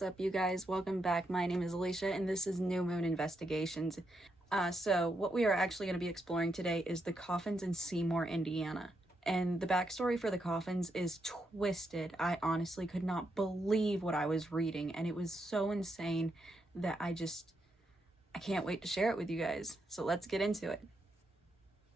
What's up, you guys? Welcome back. My name is Alicia and this is New Moon Investigations. So what we are actually going to be exploring today is the Coffins in Seymour, Indiana. And the backstory for the Coffins is twisted. I honestly could not believe what I was reading, and it was so insane that I can't wait to share it with you guys. So let's get into it.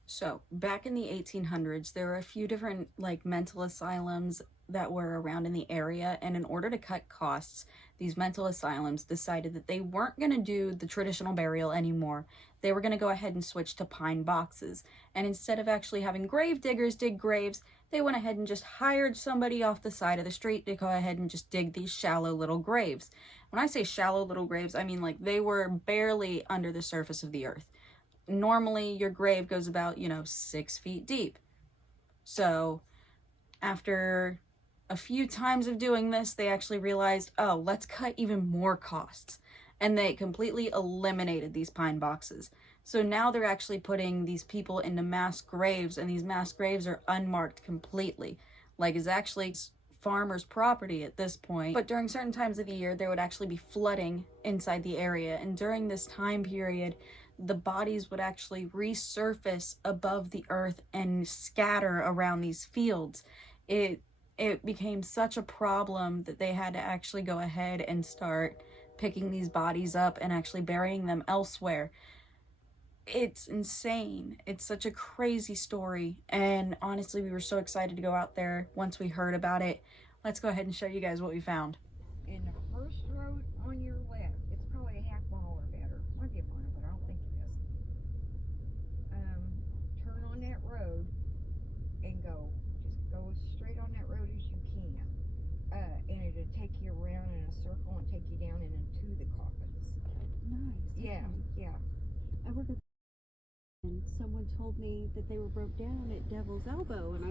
So back in the 1800s, there were a few different mental asylums that were around in the area, and in order to cut costs, these mental asylums decided that they weren't going to do the traditional burial anymore. They were going to go ahead and switch to pine boxes, and instead of actually having grave diggers dig graves, they went ahead and just hired somebody off the side of the street to go ahead and just dig these shallow little graves. When I say shallow little graves, I mean they were barely under the surface of the earth. Normally your grave goes about 6 feet deep. So after a few times of doing this, they actually realized, oh, let's cut even more costs. And they completely eliminated these pine boxes. So now they're actually putting these people into mass graves, and these mass graves are unmarked completely. It's actually farmers' property at this point. But during certain times of the year, there would actually be flooding inside the area. And during this time period, the bodies would actually resurface above the earth and scatter around these fields. It became such a problem that they had to actually go ahead and start picking these bodies up and actually burying them elsewhere. It's insane. It's such a crazy story, and honestly, we were so excited to go out there once we heard about it. Let's go ahead and show you guys what we found. In the first road on your left, it's probably a half mile or better. Might be a mile, but I don't think it is. Turn on that road and go. Just go as straight on that road as you can. And it'll take you around in a circle and take you down and into the Coffins. Nice. Yeah, okay. yeah. I work at, and someone told me that they were broke down at Devil's Elbow, and I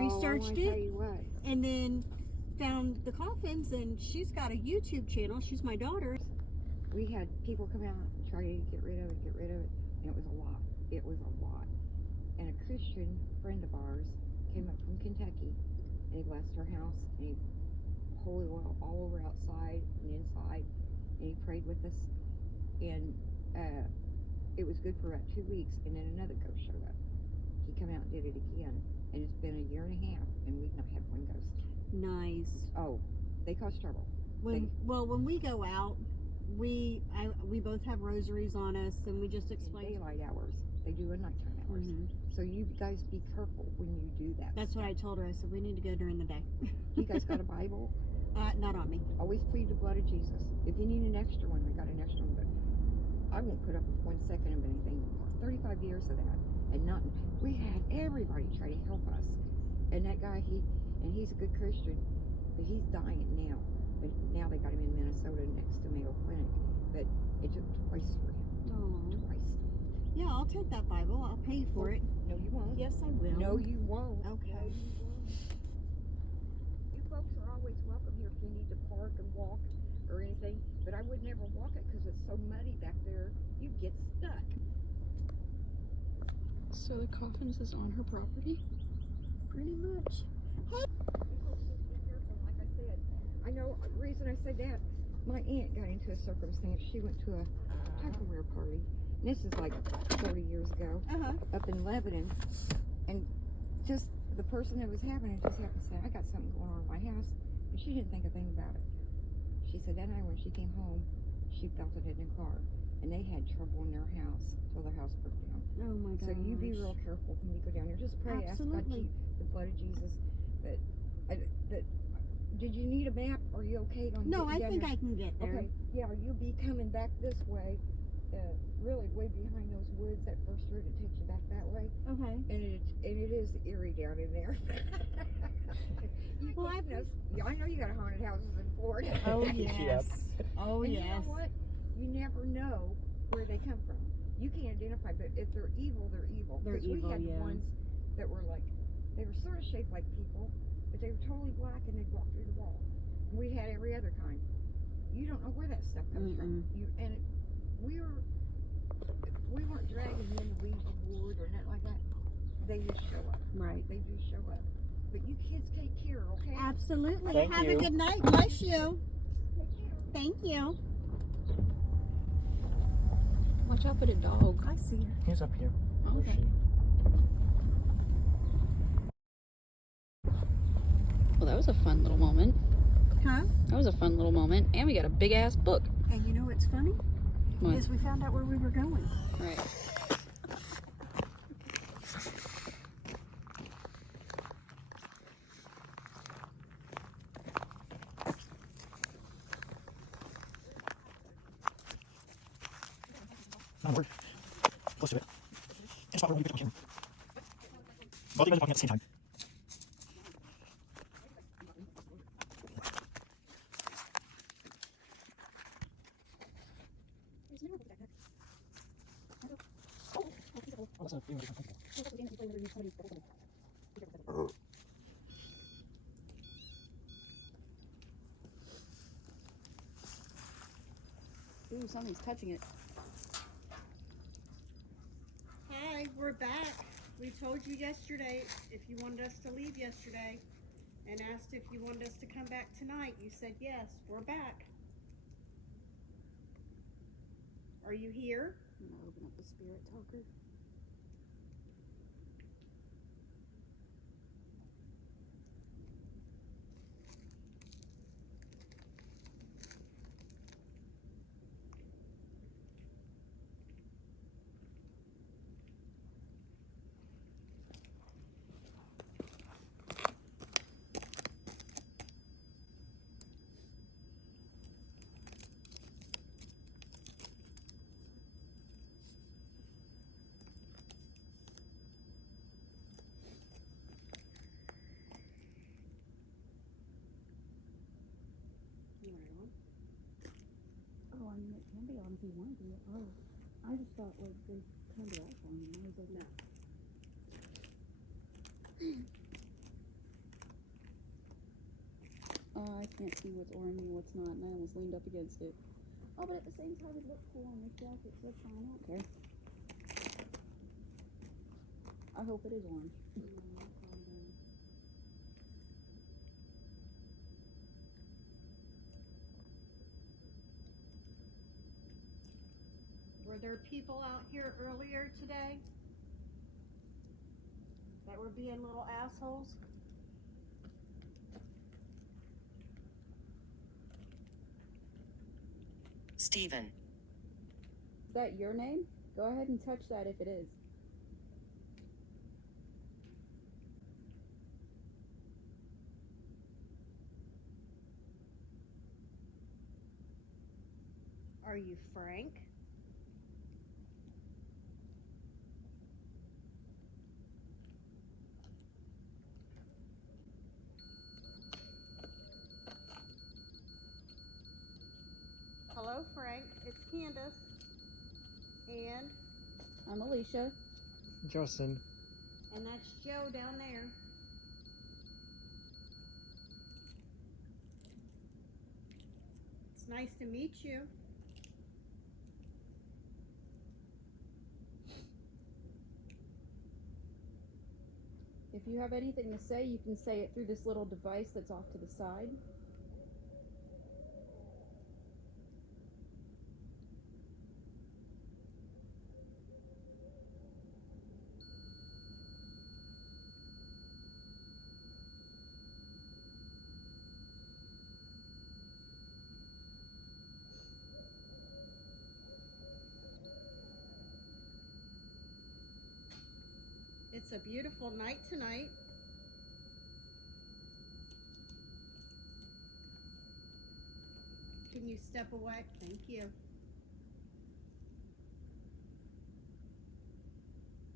researched Tell it, you what. and then found the Coffins, and she's got a YouTube channel. She's my daughter. We had people come out and try to get rid of it, and it was a lot. It was a lot. And a Christian friend of ours came up from Kentucky, and he blessed our house, and he holy oil all over outside and inside, and he prayed with us, and it was good for about 2 weeks, and then another ghost showed up. He come out and did it again, and it's been a year and a half, and we've not had one ghost. Nice. Oh, they cause trouble. When we go out, we both have rosaries on us, and we just explain daylight hours. They do a nighttime hours. Mm-hmm. So you guys be careful when you do that. That's what I told her. I said we need to go during the day. You guys got a Bible? Not on me. Always plead the blood of Jesus. If you need an extra one, we got an extra one, but I won't put up with 1 second of anything. 35 years of that, and nothing. We had everybody try to help us, and that guy, he's a good Christian, but he's dying now. But now they got him in Minnesota next to Mayo Clinic, but it took twice for him. Oh. Twice. Yeah, I'll take that Bible. I'll pay for it. No, you won't. Yes, I will. No, you won't. Okay. No, you won't. You folks are always welcome here if you need to park and walk or anything, but I would never walk it because it's so muddy back there, you'd get stuck. So the Coffins is on her property? Pretty much. You folks just be careful, like I said. I know the reason I said that, my aunt got into a circumstance. She went to a Tupperware party. And this is like 40 years ago, up in Lebanon, and just the person that was having it just happened to say, I got something going on in my house, and she didn't think a thing about it. She said that night when she came home, she felt it in the car, and they had trouble in their house till their house broke down. Oh my gosh. So you be real careful when you go down there. Just pray, Absolutely. ask God keep the blood of Jesus. But did you need a map? Are you okay on No, I getting think down I can get there. there? Okay, yeah, you'll be coming back this way. Really way behind those woods, that first road that takes you back that way. Okay. And it is eerie down in there. Well, I know you got haunted houses in Florida. Oh yes. Oh and yes. You know what? You never know where they come from. You can't identify, but if they're evil, they're evil. They're Because evil, we had yeah. ones that were they were sort of shaped like people, but they were totally black and they'd walk through the wall. And we had every other kind. You don't know where that stuff comes from. We weren't dragging in the weeds of wood or nothing like that. They just show up. Right. They do show up. But you kids take care, okay? Absolutely. Thank Have you. a good night. Bless you. Take care. Thank you. Watch out for the dog. I see her. He's up here. Where is Okay. she? Well, that was a fun little moment. Huh? That was a fun little moment. And we got a big ass book. And you know what's funny? What? Is we found out where we were going. Right. Onward. Close to it. And spot where we picked on camera. Both of you guys are talking at the same time. Oh, that's a feeling uncomfortable. Ooh, something's touching it. Hi, we're back. We told you yesterday if you wanted us to leave yesterday and asked if you wanted us to come back tonight. You said yes. We're back. Are you here? I'm gonna open up the spirit talker. You want it on? Oh, I mean, it can be on if you want to. Oh, I just thought, like, they turned it off on me. I was like, No. I can't see what's orange and what's not, and I almost leaned up against it. Oh, but at the same time, it looked cool on this jacket, so it's fine. I don't care. I hope it is orange. Were there people out here earlier today that were being little assholes? Steven. Is that your name? Go ahead and touch that if it is. Are you Frank? Hello, Frank. It's Candace. And I'm Alicia. Justin. that's Joe down there. It's nice to meet you. If you have anything to say, you can say it through this little device that's off to the side. It's a beautiful night tonight. Can you step away? Thank you.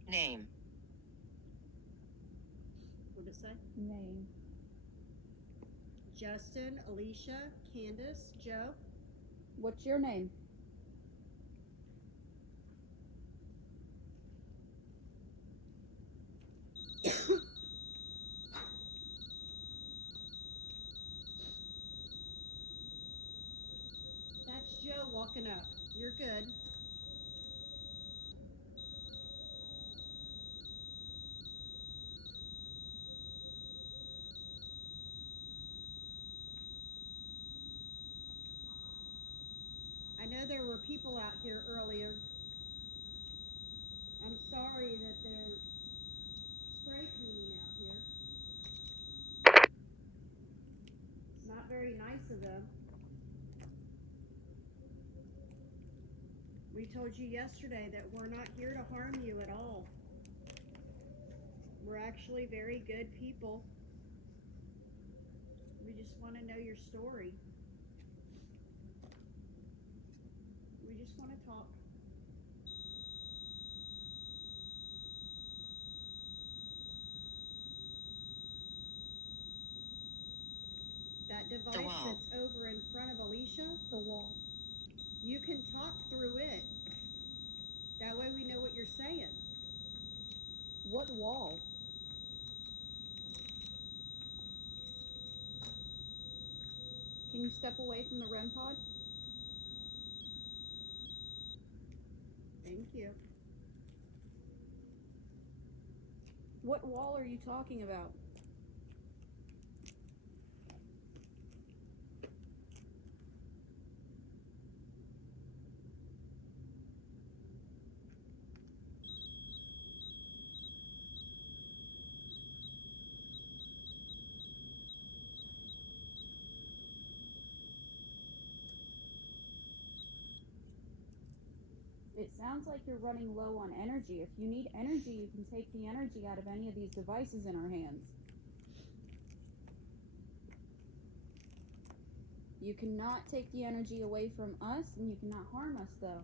Name. What did it say? Name. Justin, Alicia, Candace, Joe. What's your name? That's Joe walking up. You're good. know there were people out here earlier. I'm sorry that they're spray cleaning out here. It's not very nice of them. We told you yesterday that we're not here to harm you at all. We're actually very good people. We just want to know your story. We just want to talk. That device wall. that's over in front of Alicia, The wall. you can talk through it. That way we know what you're saying. What wall? Can you step away from the REM pod? Thank you. What wall are you talking about? It sounds like you're running low on energy. If you need energy, you can take the energy out of any of these devices in our hands. You cannot take the energy away from us, and you cannot harm us, though.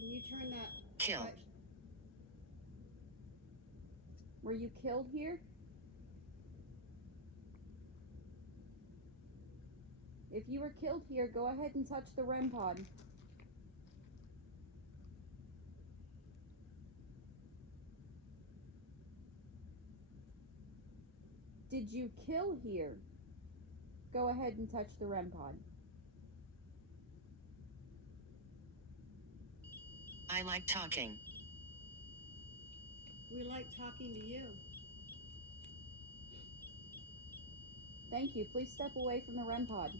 Can you turn that? Kill. Were you killed here? If you were killed here, go ahead and touch the REM pod. Did you kill here? Go ahead and touch the REM pod. I like talking. We like talking to you. Thank you. Please step away from the REM pod.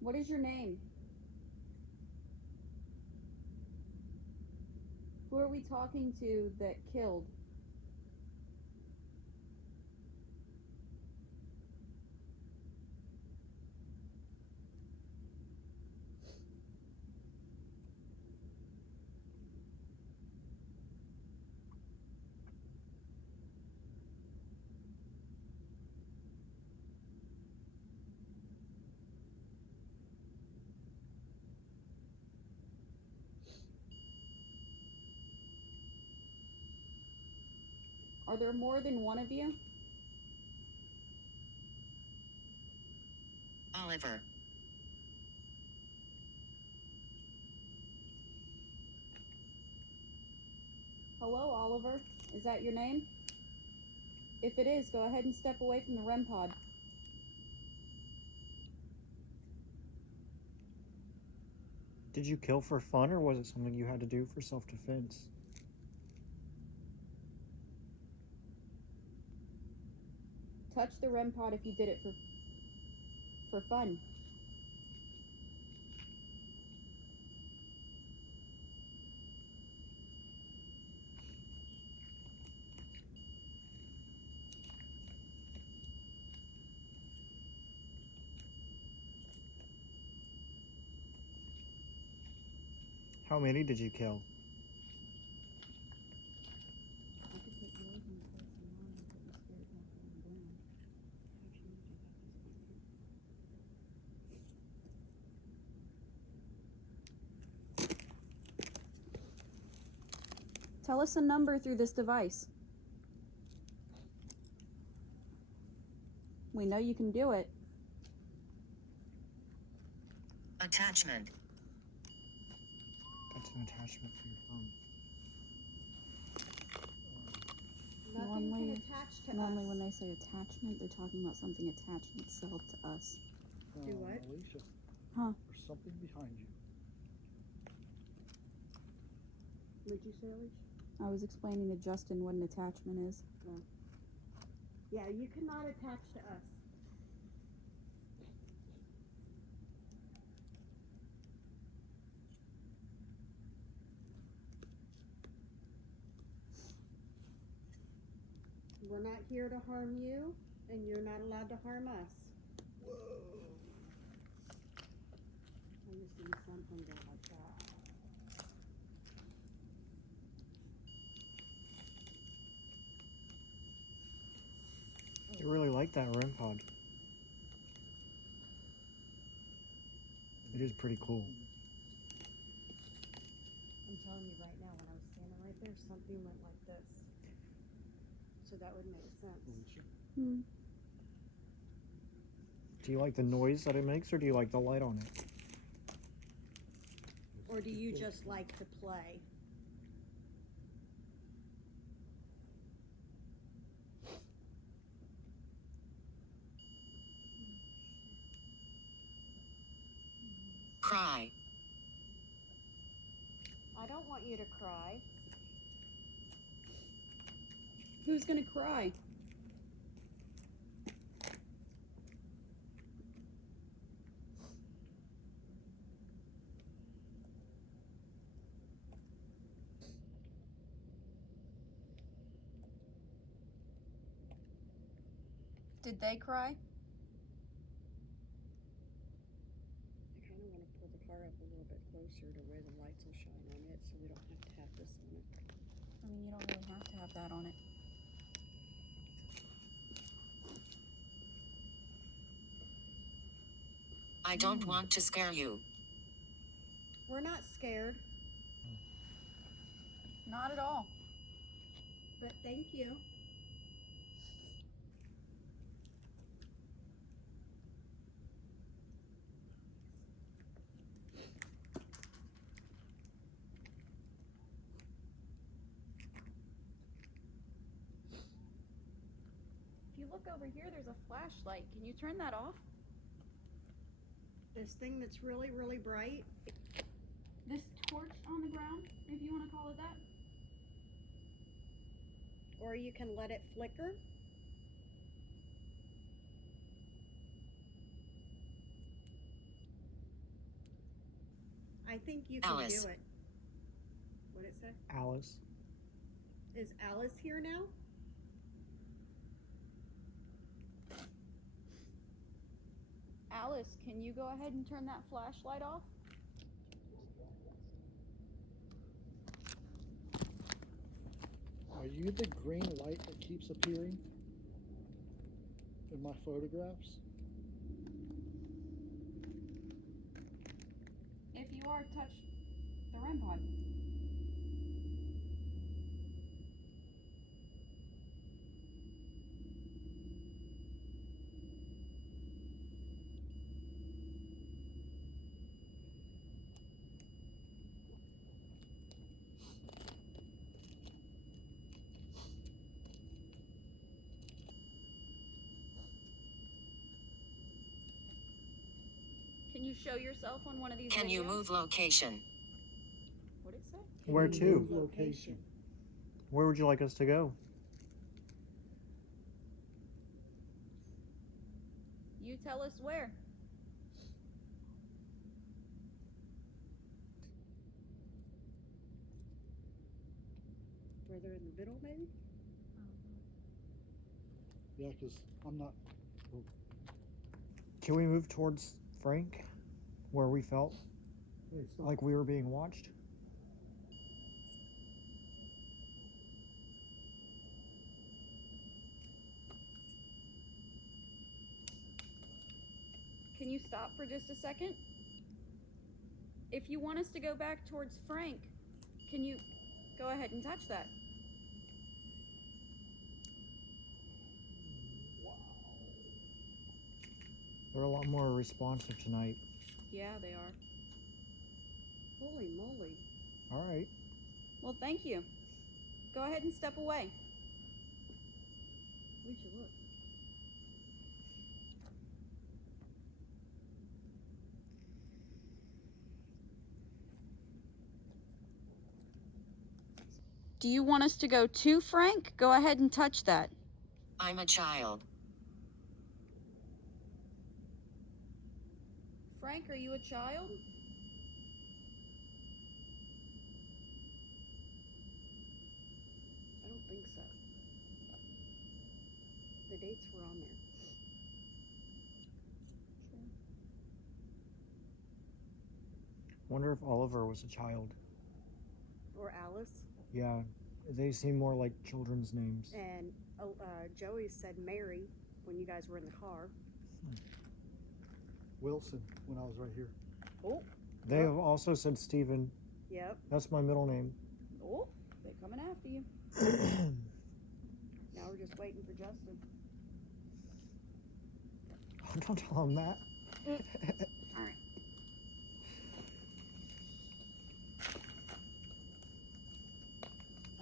What is your name? Who are we talking to that killed? Are there more than one of you? Oliver. Hello, Oliver. Is that your name? If it is, go ahead and step away from the REM pod. Did you kill for fun, or was it something you had to do for self-defense? Touch the REM pod if you did it for fun. How many did you kill? I could put yours in the place of mine and put the spirit back on the ground. Tell us a number through this device. We know you can do it. Attachment. That's an attachment for your phone. Nothing Normally- can attach to Normally us. when they say attachment, they're talking about something attaching itself to us. Do what? Alicia. Huh. There's something behind you. What'd you say, Alicia? I was explaining to Justin what an attachment is. Yeah, you cannot attach to us. We're not here to harm you, and you're not allowed to harm us. Whoa. I just need something go like that. You really like that REM pod. It is pretty cool. I'm telling you right now, when I was standing right there, something went like this. So that would make sense. Alicia. Hmm. Do you like the noise that it makes, or do you like the light on it? Or do you just like to play? Cry. I don't want you to cry. Who's gonna cry? Did they cry? I kind of want to pull the car up a little bit closer to where the lights will shine on it so we don't have to have this on it. I mean, you don't really have to have that on it. I don't want to scare you. We're not scared, Not at all. but thank you. If you look over here, there's a flashlight. Can you turn that off? This thing that's really, really bright. This torch on the ground, if you want to call it that. Or you can let it flicker. I think you can Alice. do it. What'd it say? Alice. Is Alice here now? Alice, can you go ahead and turn that flashlight off? Are you the green light that keeps appearing in my photographs? If you are, touch the REM pod. Can you show yourself on one of these Can you videos? move location? What'd it say? Where Can you to? move location. Where would you like us to go? You tell us where. Further in the middle, maybe? Yeah, because I'm not. Can we move towards Frank, where we felt Hey, stop. like we were being watched? Can you stop for just a second? If you want us to go back towards Frank, can you Go ahead and touch that. They're a lot more responsive tonight. Yeah, they are. Holy moly. All right. Well, thank you. Go ahead and step away. We should look. Do you want us to go to Frank? Go ahead and touch that. I'm a child. Frank, are you a child? I don't think so. The dates were on there. Wonder if Oliver was a child. Or Alice. Yeah, they seem more like children's names. And Joey said Mary when you guys were in the car. Wilson, when I was right here. Oh. They have also said Stephen. Yep. That's my middle name. Oh, they're coming after you. Now we're just waiting for Justin. Oh, don't tell him that. All right.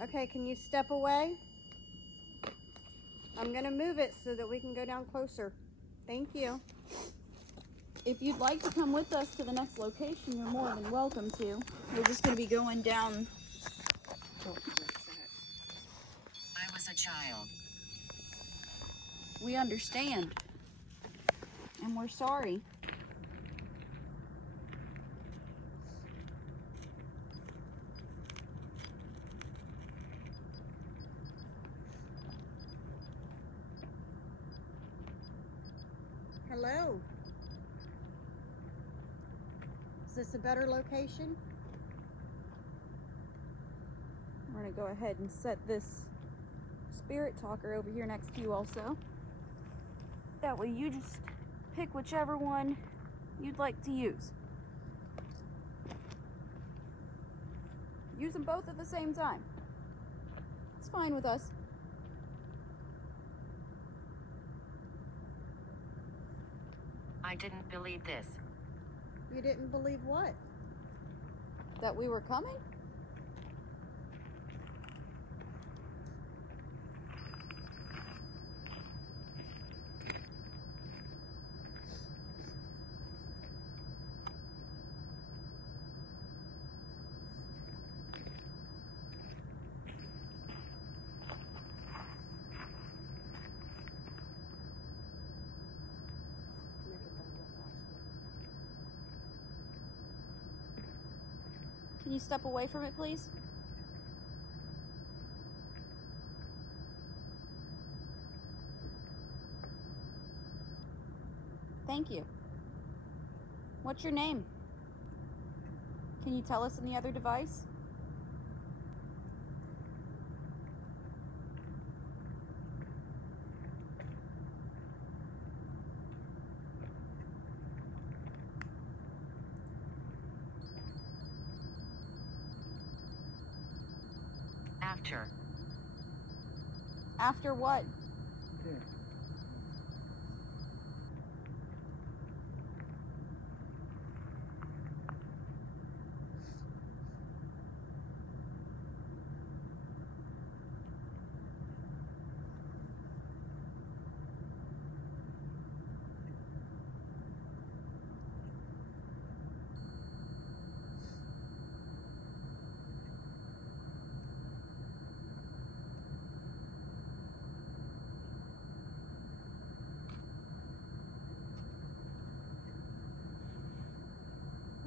Okay, can you step away? I'm gonna move it so that we can go down closer. Thank you. If you'd like to come with us to the next location, you're more than welcome to. We're just going to be going down. I was a child. We understand. And we're sorry. Hello. Is this a better location? We're going to go ahead and set this spirit talker over here next to you also. That way you just pick whichever one you'd like to use. Use them both at the same time. It's fine with us. I didn't believe this. You didn't believe what? That we were coming? Can you step away from it, please? Thank you. What's your name? Can you tell us in the other device? After. After what? Okay.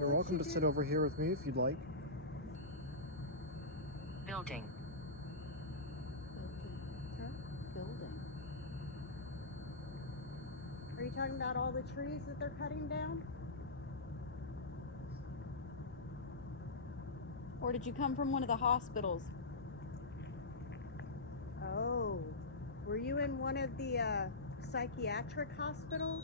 You're welcome to sit over here with me if you'd like. Building. Building. Are you talking about all the trees that they're cutting down? Or did you come from one of the hospitals? Oh. Were you in one of the psychiatric hospitals?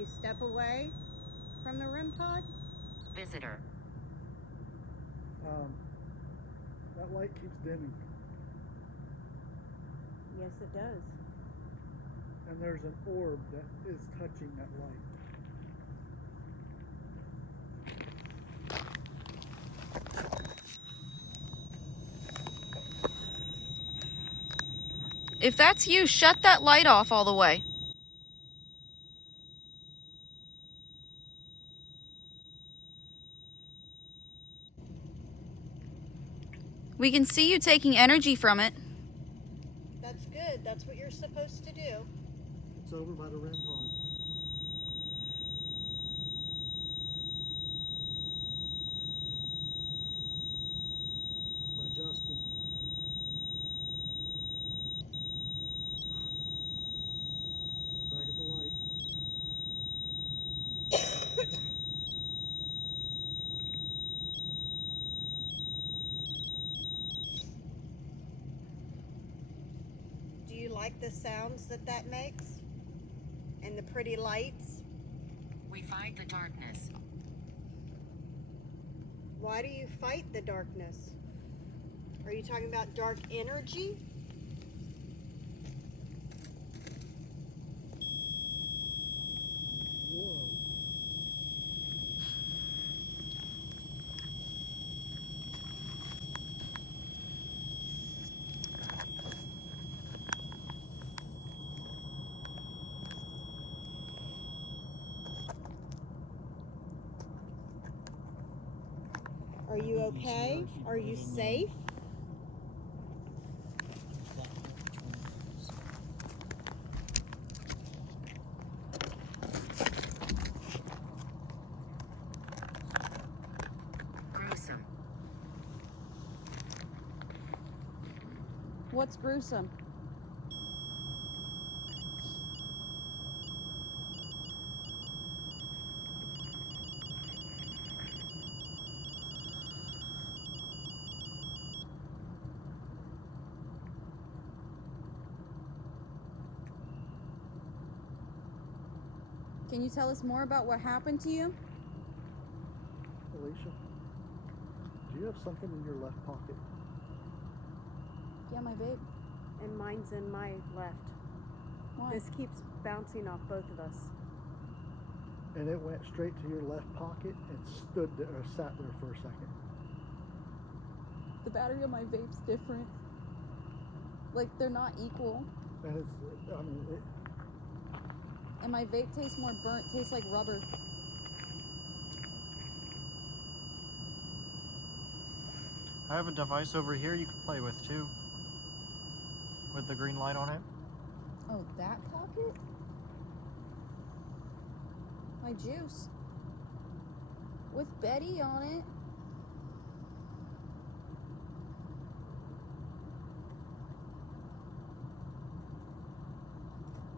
you step away from the REM pod? Visitor. That light keeps dimming, Yes, it does. and there's an orb that is touching that light. If that's you, shut that light off all the way. We can see you taking energy from it. That's good. That's what you're supposed to do. It's over by the REM pod. By Justin. Back at the light. Do you like the sounds that that makes? And the pretty lights? We fight the darkness. Why do you fight the darkness? Are you talking about dark energy? Whoa. Are you okay? Are you safe? Gruesome. What's gruesome? Can you tell us more about what happened to you? Alicia, do you have something in your left pocket? Yeah, my vape. And mine's in my left. Why? This keeps bouncing off both of us. And it went straight to your left pocket and stood there, or sat there for a second. The battery on my vape's different. Like, they're not equal. And it's, I mean, And my vape tastes more burnt, tastes like rubber. I have a device over here you can play with too. With the green light on it. Oh, that pocket? My juice. With Betty on it.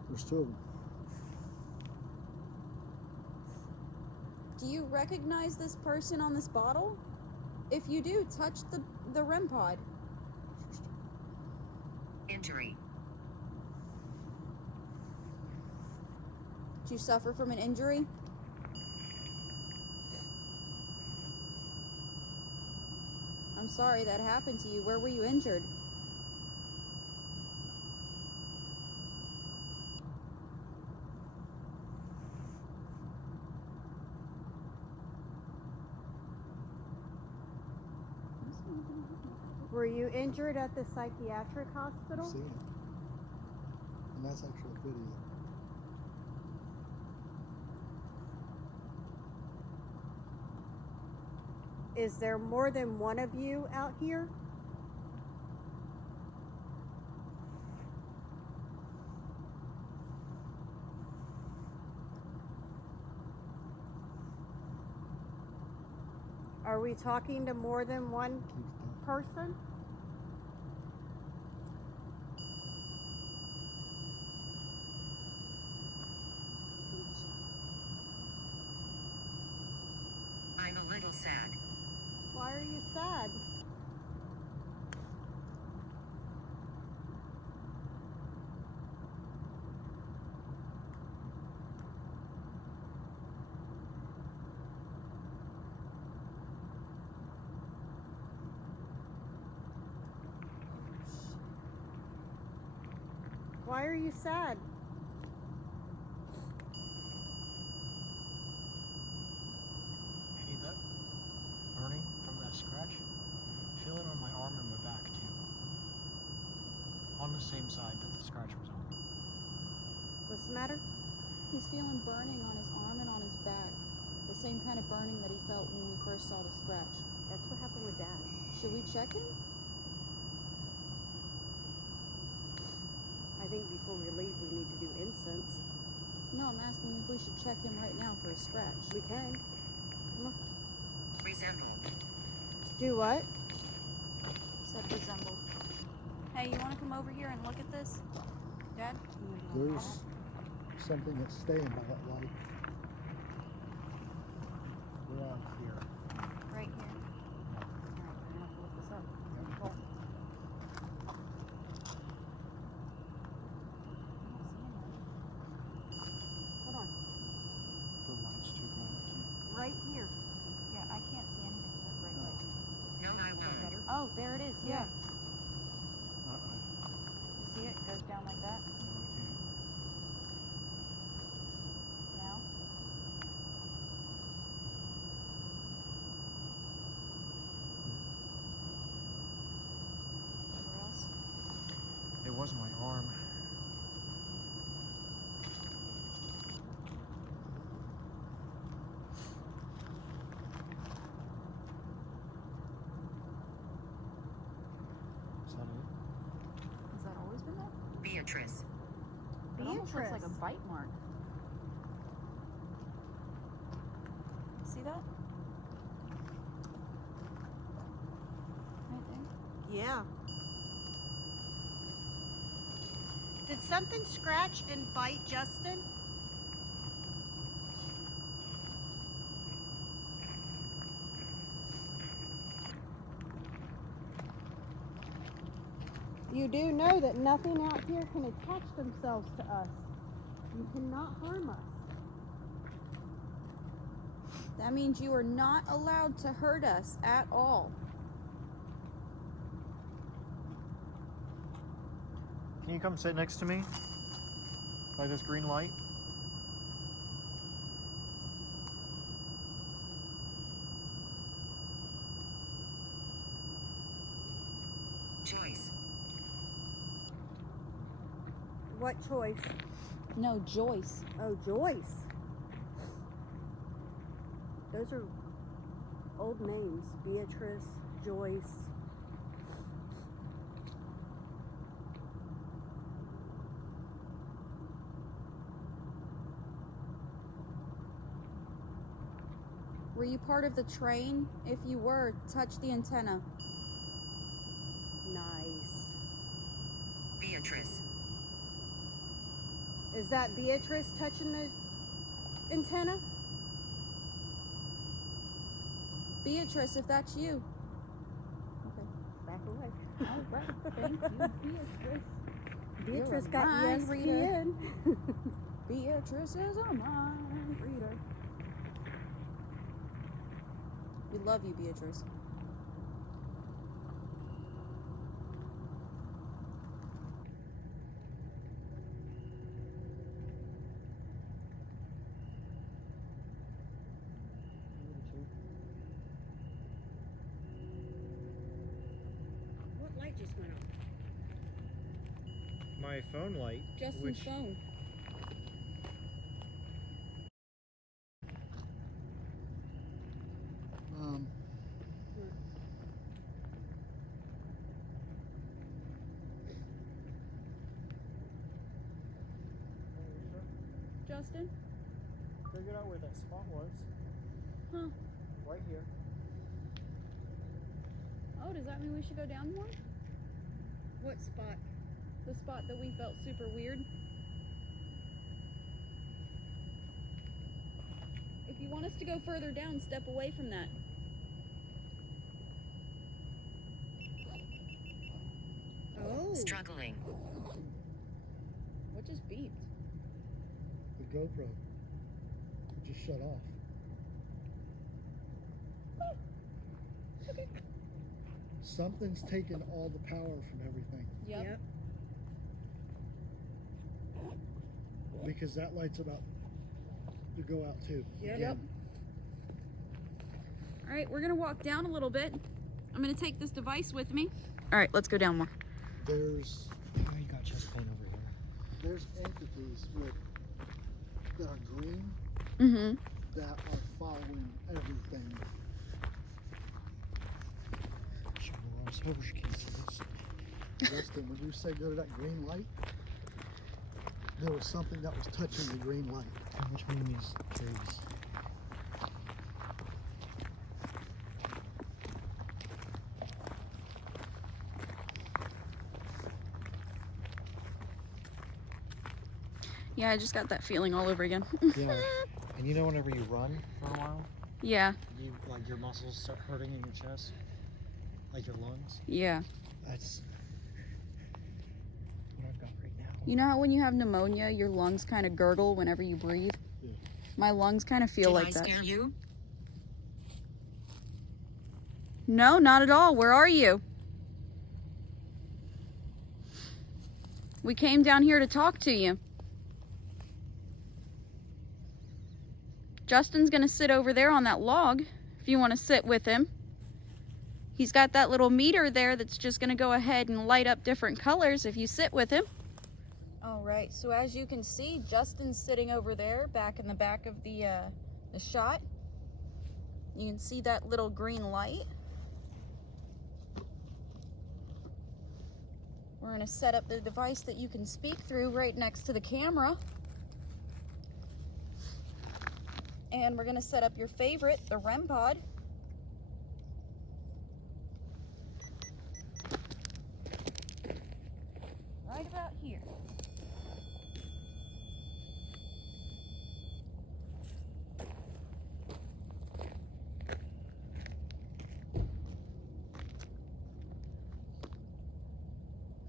there's two of them. Do you recognize this person on this bottle? If you do, touch the REM pod. Injury. Did you suffer from an injury? I'm sorry that happened to you. Where were you injured? Were you injured at the psychiatric hospital? I've seen it. And that's actual video. Is there more than one of you out here? Are we talking to more than one person? I'm a little sad. Why are you sad? Why are you sad? Hey, that burning from that scratch, feel it on my arm and my back too. On the same side that the scratch was on. What's the matter? He's feeling burning on his arm and on his back. The same kind of burning that he felt when we first saw the scratch. That's what happened with Dad. Should we check him? I think before we leave, we need to do incense. No, I'm asking if we should check him right now for a scratch. We can. Resemble. Do what? Said resemble. Hey, you want to come over here and look at this? Dad? There's something that's staying by that light. Around here. Right here. Alright, we're gonna have to look this up. Well, hold on. The light's too bright. Right here. Yeah, I can't see anything with that bright light. No, I won't. Better. Oh, there it is. Yeah. Uh-uh. You see it? It goes down like that. No, I can't. Now. Where else? It was my arm. Is that it? Has that always been there? Beatrice. It almost looks like a Beatrice. bite mark. See that? Right there. Yeah. Did something scratch and bite Justin? You do know that nothing out here can attach themselves to us. You cannot harm us. That means you are not allowed to hurt us at all. Can you come sit next to me? By this green light? Joyce. What choice? No, Joyce. Oh, Joyce. Those are old names. Beatrice, Joyce. Were you part of the train? If you were, touch the antenna. Nice. Beatrice. Is that Beatrice touching the antenna? Beatrice, if that's you. Okay. Back away. All right. Thank you, Beatrice. Beatrice a got mind ESPN. Beatrice is a mind reader. We love you, Beatrice. What light just went on? My phone light, Justin's which phone. Justin? figured out where that spot was. Huh. Right here. Oh, does that mean we should go down more? What spot? The spot that we felt super weird? If you want us to go further down, step away from that. Oh. Struggling. What just beeped? The GoPro just shut off. Okay. Something's taken all the power from everything. Yep. because that light's about to go out too. Yep. All right, we're gonna walk down a little bit. I'm gonna take this device with me. All right, let's go down more. There's You got chest pain over here. there's entities that are green Mm-hmm. that are following everything. Sure, I suppose you can't see this. Justin, when you say go to that green light, there was something that was touching the green light. Which one of these trees? Yeah, I just got that feeling all over again. Yeah. And you know whenever you run for a while, Yeah, you like your muscles start hurting in your chest? Like your lungs? yeah. That's what I've got right now. You know how when you have pneumonia, your lungs kind of gurgle whenever you breathe? Yeah. My lungs kind of feel Did like I that. scare you? No, not at all. Where are you? We came down here to talk to you. Justin's gonna sit over there on that log if you want to sit with him. He's got that little meter there that's just gonna go ahead and light up different colors if you sit with him. All right, so as you can see, Justin's sitting over there back in the back of the shot. You can see that little green light. We're gonna set up the device that you can speak through right next to the camera. And we're gonna set up your favorite, the REM pod. Right about here.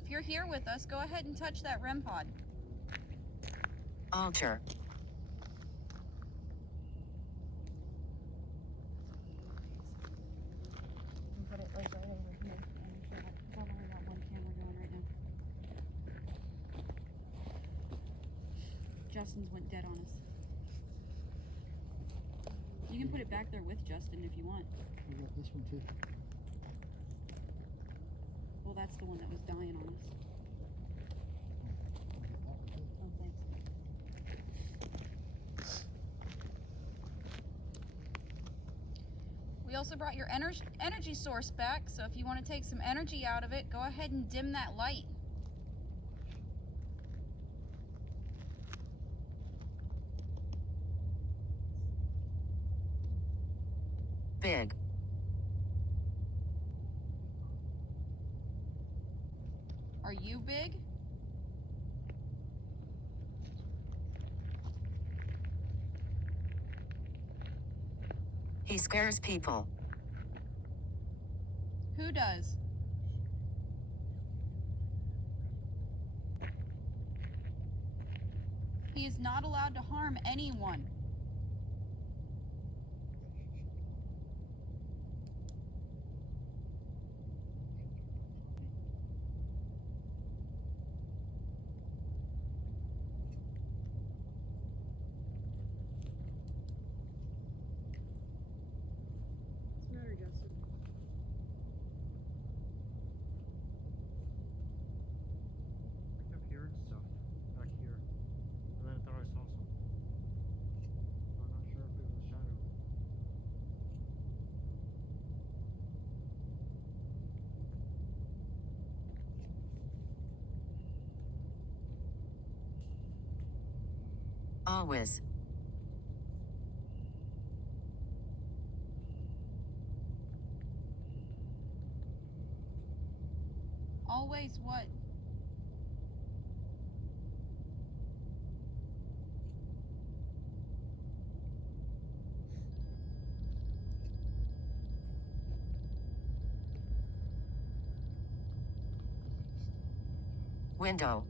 If you're here with us, go ahead and touch that REM pod. Alter. Put it like right over here. I've only got one camera going right now. Justin's went dead on us. You can put it back there with Justin if you want. I got this one too. Well, that's the one that was dying on us. Oh, thanks. We also brought your energy source back, so if you want to take some energy out of it, go ahead and dim that light. Big. Are you big? He scares people. Who does? He is not allowed to harm anyone. What's the matter, Justin? I kept hearing stuff back here. And then I thought I saw something. I'm not sure if it was a shadow. Always. Always what? Window.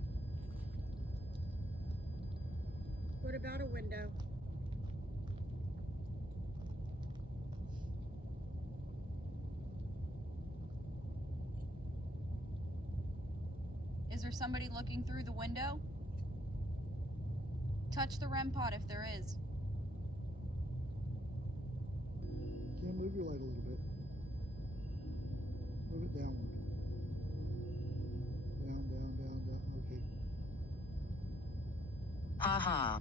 What about a window? Is there somebody looking through the window? Touch the REM pod if there is. Can you move your light a little bit? Move it downward. Down, down, down, down. Okay. Haha.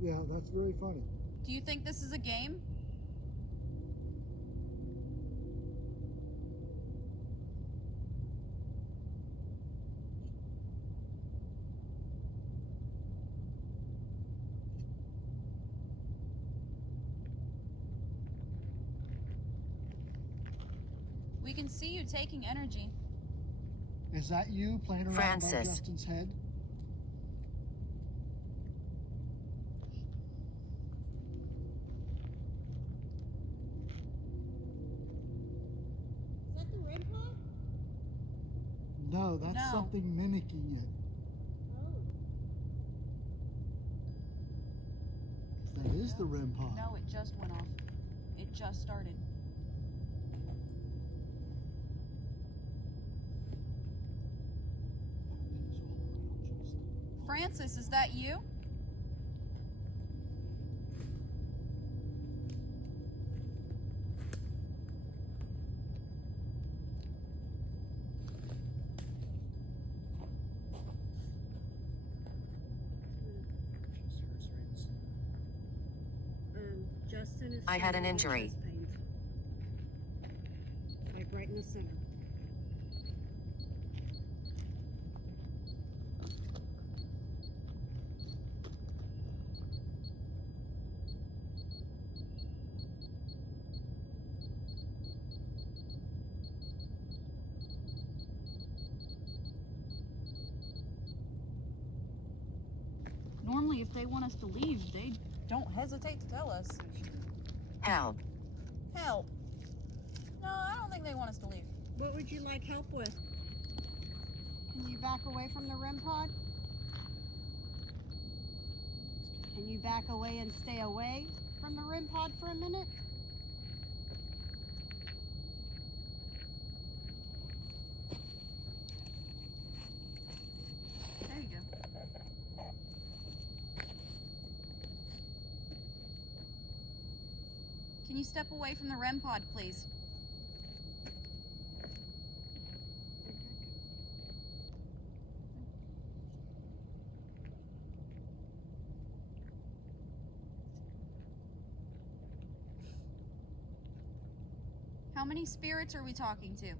Yeah, that's very funny. Do you think this is a game? We can see you taking energy. Is that you playing around by Francis. Justin's head? Is that the REM pod? No, that's No. something mimicking it. Oh. That is the REM pod. No, it just went off. It just started. Francis, is that you? Justin is. I had an feeling injury. chest pains. Like right in the center. Normally, if they want us to leave, they don't hesitate to tell us. Help. Help. No, I don't think they want us to leave. What would you like help with? Can you back away from the REM pod? Can you back away and stay away from the REM pod for a minute? There you go. Can you step away from the REM pod, please? How many spirits are we talking to?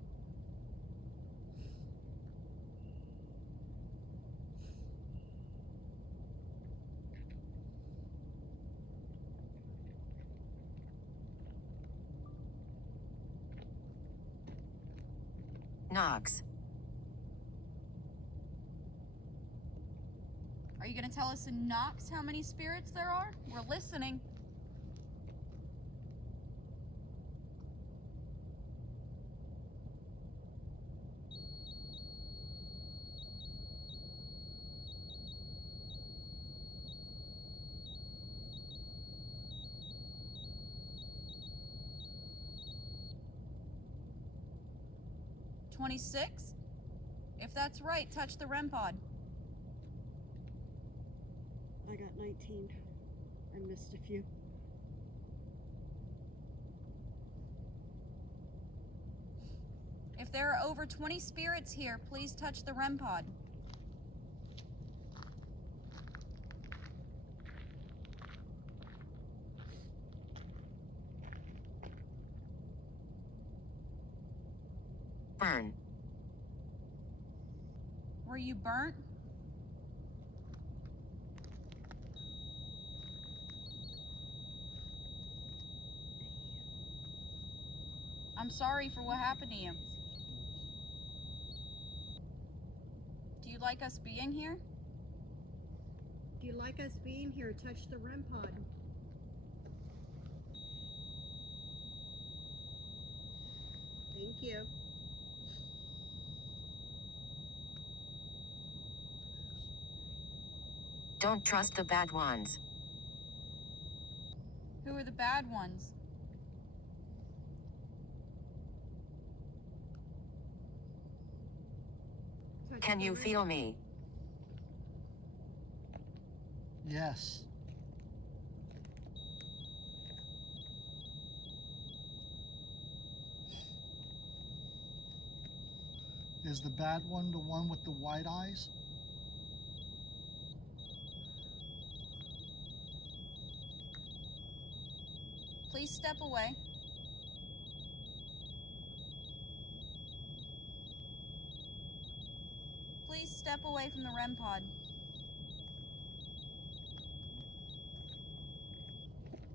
Knox. Are you going to tell us in Knox how many spirits there are? We're listening. $26? If that's right, touch the REM pod. I got 19. I missed a few. If there are over 20 spirits here, please touch the REM pod. Burn. Were you burnt? I'm sorry for what happened to you. Do you like us being here? If you like us being here, touch the REM pod. Thank you. Don't trust the bad ones. Who are the bad ones? Touch Can the you REM feel pod. me? Yes. Is the bad one the one with the white eyes? Please step away. Please step away from the REM pod.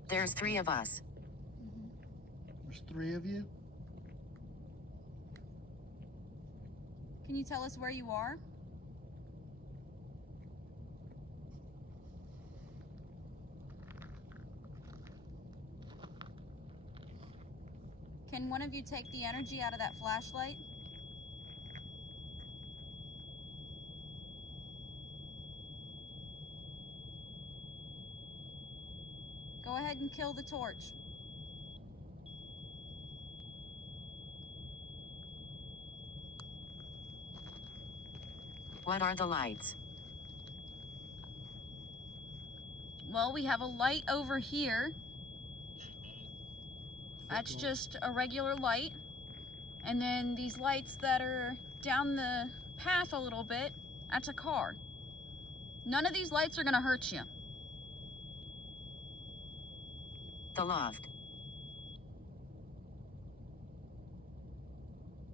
There's 3 of us. There's 3 of you? Can you tell us where you are? Can one of you take the energy out of that flashlight? Go ahead and kill the torch. What are the lights? Well, we have a light over here. That's just a regular light. And then these lights that are down the path a little bit, that's a car. None of these lights are gonna hurt you. The loft.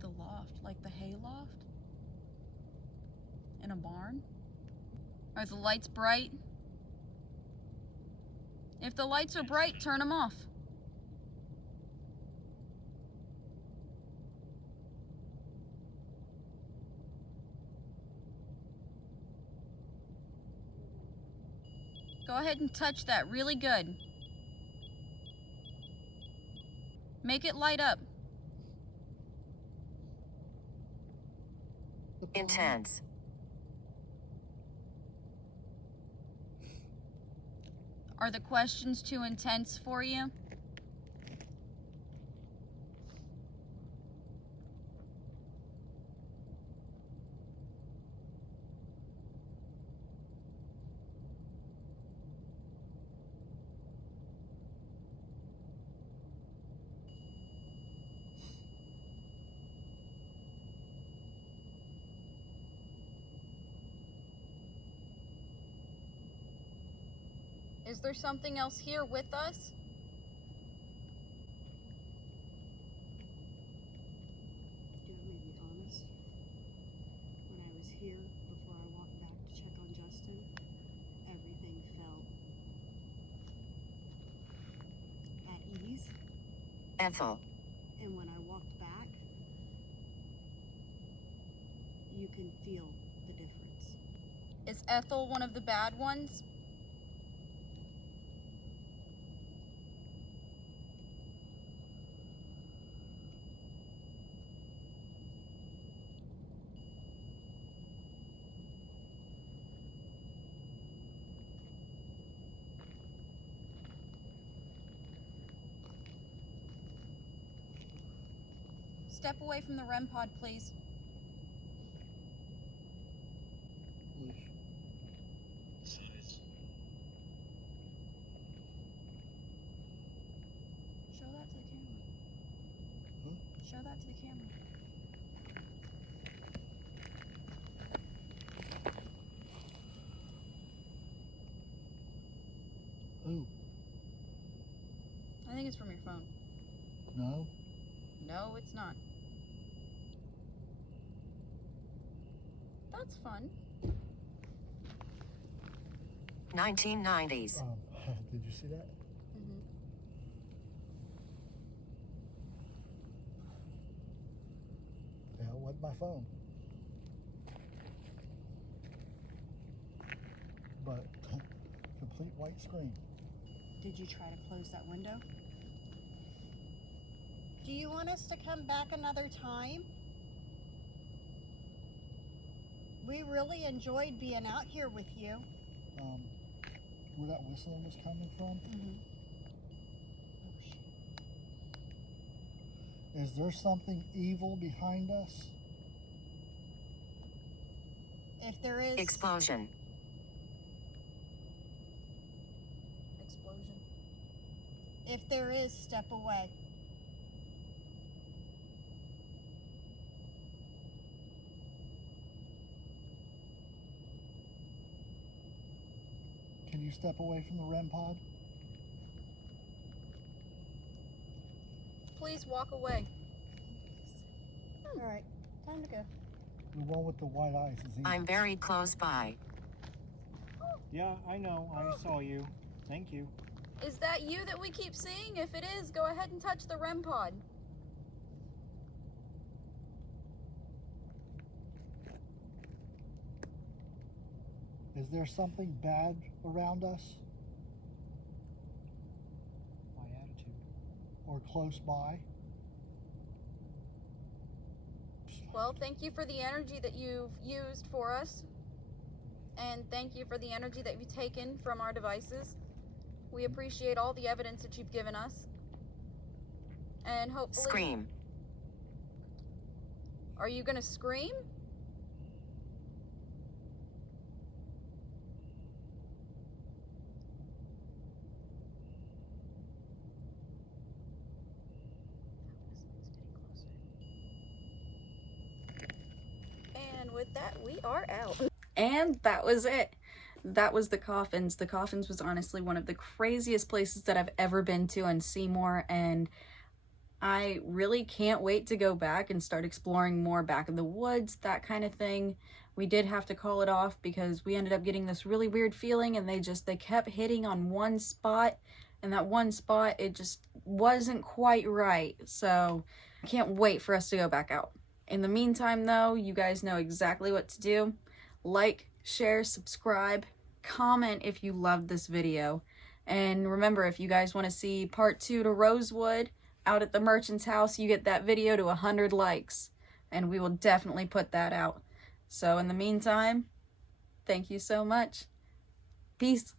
The loft, like the hay loft? In a barn? Are the lights bright? If the lights are bright, turn them off. Go ahead and touch that really good. Make it light up. Intense. Are the questions too intense for you? Is there something else here with us? Do you want me to be honest? When I was here, before I walked back to check on Justin, everything felt at ease. Ethel. And when I walked back, you can feel the difference. Is Ethel one of the bad ones? Step away from the REM pod, please. Leash. Show that to the camera. Huh? Show that to the camera. Who? I think it's from your phone. No? No, it's not. That's fun. 1990s. Did you see that? Mm-hmm. Yeah, it wasn't my phone. But complete white screen. Did you try to close that window? Do you want us to come back another time? We really enjoyed being out here with you. Where that whistling was coming from? Mm-hmm. Oh, shit. Is there something evil behind us? If there is... Explosion. If there is, step away. Can you step away from the REM pod? Please walk away. All right, time to go. The one with the white eyes is I'm very close by. Yeah, I know. I saw you. Thank you. Is that you that we keep seeing? If it is, go ahead and touch the REM pod. Is there something bad around us My attitude. or close by? Well, thank you for the energy that you've used for us. And thank you for the energy that you've taken from our devices. We appreciate all the evidence that you've given us. And hopefully... Scream. Are you gonna scream? And with that, we are out. And that was it. That was the Coffins. The Coffins was honestly one of the craziest places that I've ever been to in Seymour, and I really can't wait to go back and start exploring more back in the woods, that kind of thing. We did have to call it off because we ended up getting this really weird feeling, and they kept hitting on one spot, and that one spot, it just wasn't quite right. So I can't wait for us to go back out. In the meantime, though, you guys know exactly what to do. Like, share, subscribe, comment if you loved this video. And remember, if you guys want to see part 2 to Rosewood out at the merchant's house, you get that video to 100 likes. And we will definitely put that out. So in the meantime, thank you so much. Peace.